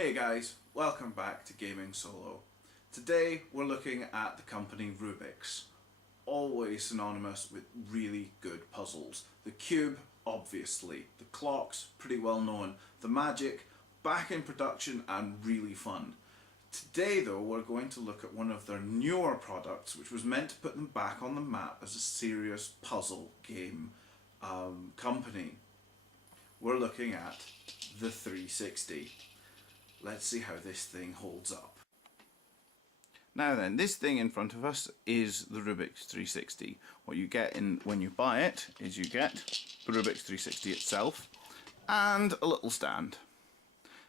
Hey guys, welcome back to Gaming Solo. Today we're looking at the company Rubiks, always synonymous with really good puzzles. The cube, obviously, the clocks, pretty well known, the magic, back in production and really fun. Today though we're going to look at one of their newer products which was meant to put them back on the map as a serious puzzle game company. We're looking at the 360. Let's see how this thing holds up. Now then, this thing in front of us is the Rubik's 360. What you get when you buy it is you get the Rubik's 360 itself and a little stand.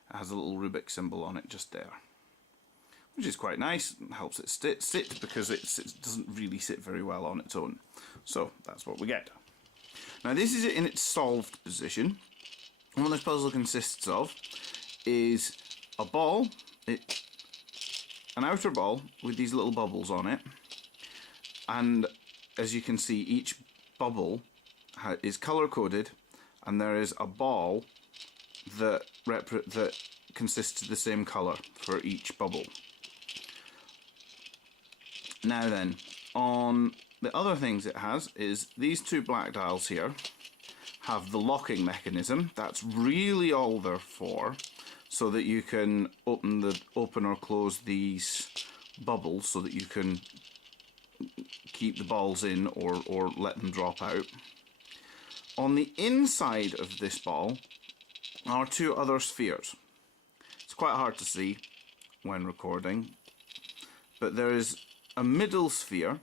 It has a little Rubik symbol on it just there, which is quite nice. It helps it sit because it doesn't really sit very well on its own. So that's what we get. Now this is it in its solved position. And what this puzzle consists of is a ball, an outer ball with these little bubbles on it, and as you can see each bubble is color coded, and there is a ball that consists of the same color for each bubble. Now then, on the other things it has is these two black dials here have the locking mechanism. That's really all they're for, so that you can open or close these bubbles so that you can keep the balls in or let them drop out. On the inside of this ball are two other spheres. It's quite hard to see when recording, but there is a middle sphere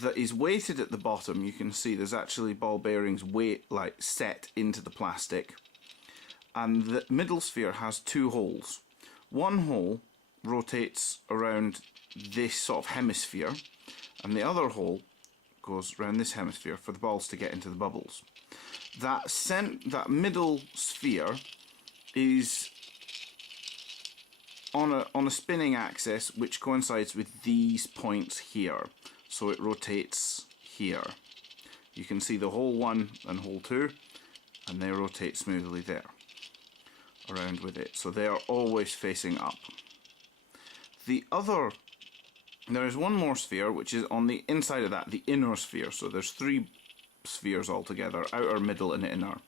that is weighted at the bottom. You can see there's actually ball bearings set into the plastic. And the middle sphere has two holes. One hole rotates around this sort of hemisphere, and the other hole goes around this hemisphere for the balls to get into the bubbles. That middle sphere is on a spinning axis which coincides with these points here. So it rotates here. You can see the hole 1 and hole 2, and they rotate smoothly there around with it, so they are always facing up. There is one more sphere which is on the inside of that, the inner sphere. So there's 3 spheres altogether, outer, middle and inner.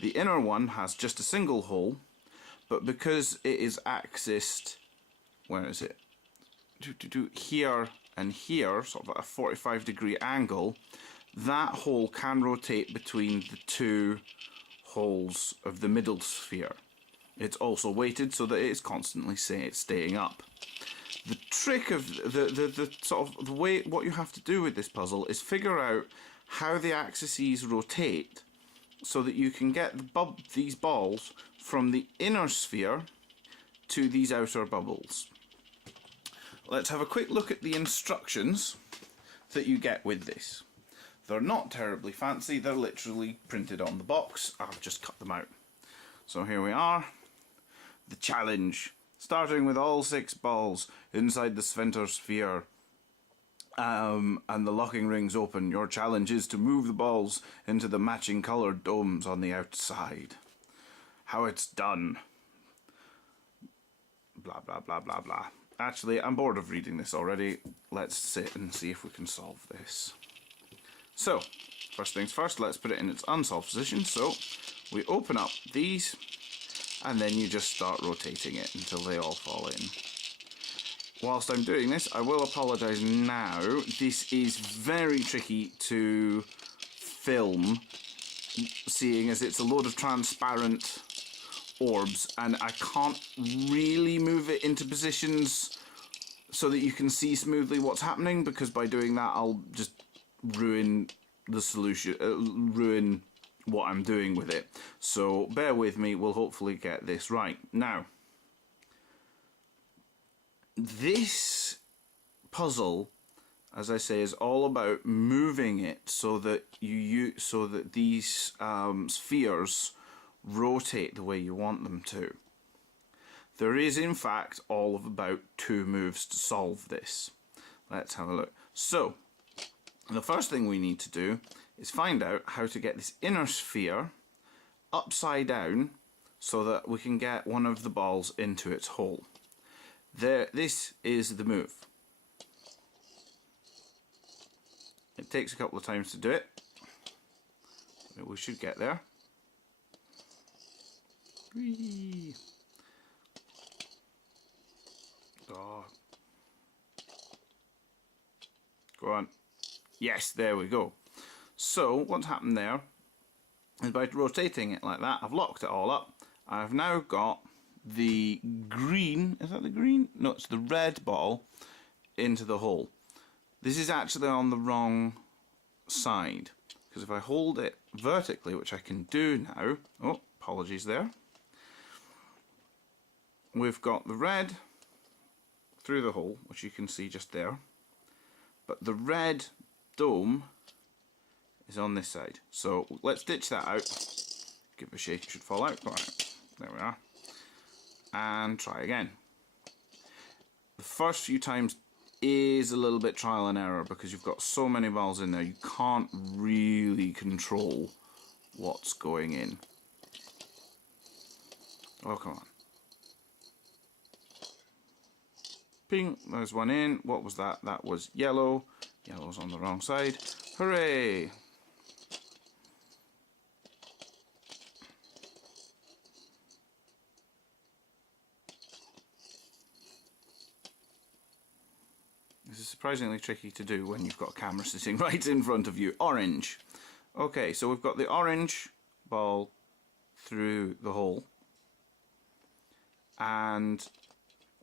The inner one has just a single hole, but because it is axised, where is it? Here and here, sort of at a 45-degree angle, that hole can rotate between the two holes of the middle sphere. It's also weighted so that it's constantly staying up. The trick of the way what you have to do with this puzzle is figure out how the axes rotate so that you can get these balls from the inner sphere to these outer bubbles. Let's have a quick look at the instructions that you get with this. They're not terribly fancy, they're literally printed on the box. I've just cut them out. So here we are. The challenge. Starting with all 6 balls inside the center sphere and the locking rings open, your challenge is to move the balls into the matching coloured domes on the outside. How it's done. Blah blah blah blah blah. Actually, I'm bored of reading this already. Let's sit and see if we can solve this. So, first things first, let's put it in its unsolved position. So, we open up these, and then you just start rotating it until they all fall in. Whilst I'm doing this, I will apologise now. This is very tricky to film, seeing as it's a load of transparent orbs, and I can't really move it into positions so that you can see smoothly what's happening, because by doing that I'll just ruin the solution, ruin what I'm doing with it. So bear with me, we'll hopefully get this right. Now, this puzzle, as I say, is all about moving it so that these spheres rotate the way you want them to. There is in fact all of about 2 moves to solve this. Let's have a look. So the first thing we need to do is find out how to get this inner sphere upside down so that we can get one of the balls into its hole. There, this is the move. It takes a couple of times to do it. We should get there. Whee. Oh. Go on. Yes, there we go. So what's happened there is by rotating it like that, I've locked it all up. I've now got the green, is that the green? No, it's the red ball into the hole. This is actually on the wrong side, because if I hold it vertically, which I can do now, oh, apologies there, we've got the red through the hole, which you can see just there, but the red dome is on this side. So let's ditch that out, give it a shake, it should fall out. Alright, there we are, and try again. The first few times is a little bit trial and error because you've got so many balls in there, you can't really control what's going in. Oh, come on. Ping, there's one in. What was that? That was yellow. Yellow's on the wrong side. Hooray! This is surprisingly tricky to do when you've got a camera sitting right in front of you. Orange. Okay, so we've got the orange ball through the hole. And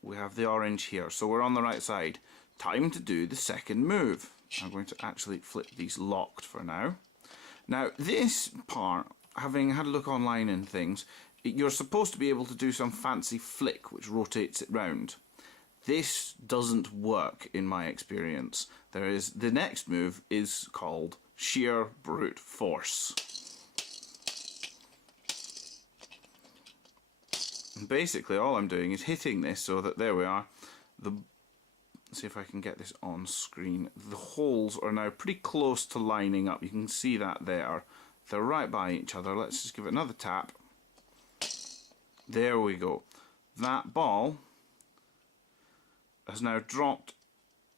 we have the orange here. So we're on the right side. Time to do the second move. I'm going to actually flip these locked for now. Now, this part, having had a look online and things, you're supposed to be able to do some fancy flick which rotates it round. This doesn't work in my experience. The next move is called sheer brute force. And basically all I'm doing is hitting this so that, there we are, let's see if I can get this on screen. The holes are now pretty close to lining up. You can see that there. They're right by each other. Let's just give it another tap. There we go. That ball has now dropped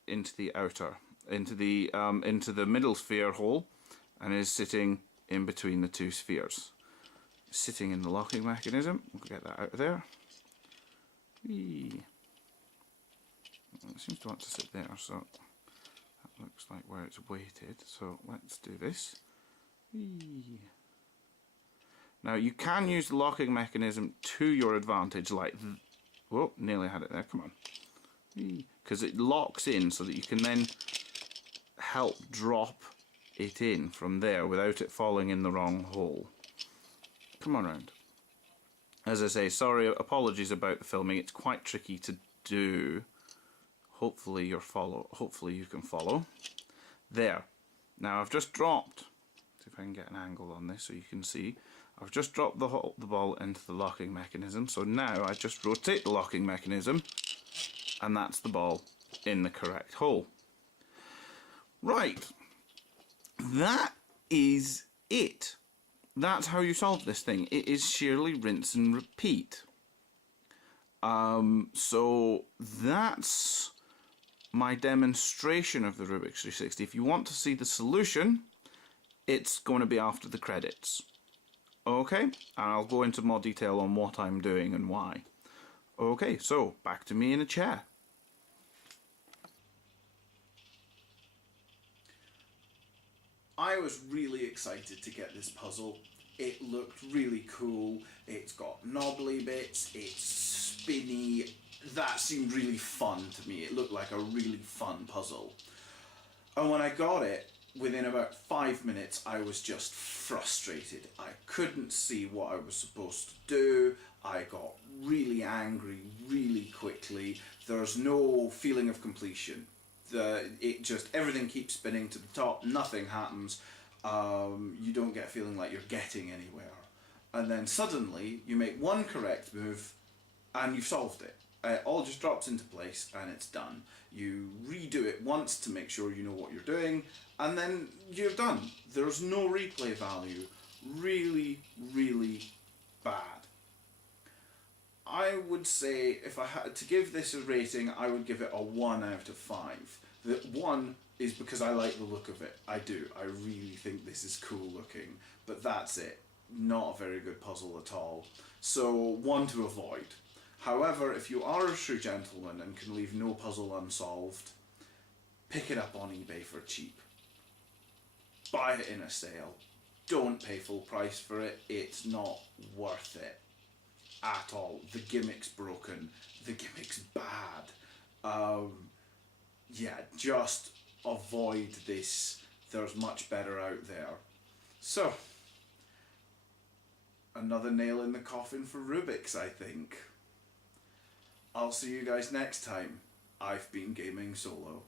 into the outer, into the middle sphere hole, and is sitting in between the two spheres. Sitting in the locking mechanism. We'll get that out of there. Whee. It seems to want to sit there, so that looks like where it's weighted. So let's do this. Whee. Now you can use the locking mechanism to your advantage, like whoa, nearly had it there. Come on. Because it locks in so that you can then help drop it in from there without it falling in the wrong hole. Come on round. As I say, sorry, apologies about the filming, it's quite tricky to do. Hopefully you can follow. There. Now I've just dropped, see if I can get an angle on this so you can see. I've just dropped the ball into the locking mechanism, so now I just rotate the locking mechanism, and that's the ball in the correct hole. Right, that is it. That's how you solve this thing. It is sheerly rinse and repeat. So that's my demonstration of the Rubik's 360. If you want to see the solution, it's going to be after the credits. Okay, and I'll go into more detail on what I'm doing and why. Okay, so back to me in a chair. I was really excited to get this puzzle. It looked really cool. It's got knobbly bits, it's spinny. That seemed really fun to me. It looked like a really fun puzzle. And when I got it, within about 5 minutes, I was just frustrated. I couldn't see what I was supposed to do. I got really angry really quickly. There's no feeling of completion. Everything keeps spinning to the top, nothing happens. You don't get a feeling like you're getting anywhere. And then suddenly you make one correct move and you've solved it. It all just drops into place and it's done. You redo it once to make sure you know what you're doing, and then you're done. There's no replay value. Really, really bad. I would say if I had to give this a rating, I would give it a 1 out of 5. The 1 is because I like the look of it. I do. I really think this is cool looking. But that's it. Not a very good puzzle at all. So 1 to avoid. However, if you are a true gentleman and can leave no puzzle unsolved, pick it up on eBay for cheap. Buy it in a sale. Don't pay full price for it. It's not worth it at all. The gimmick's broken. The gimmick's bad. Yeah, just avoid this. There's much better out there. So, another nail in the coffin for Rubiks, I think. I'll see you guys next time. I've been gaming solo.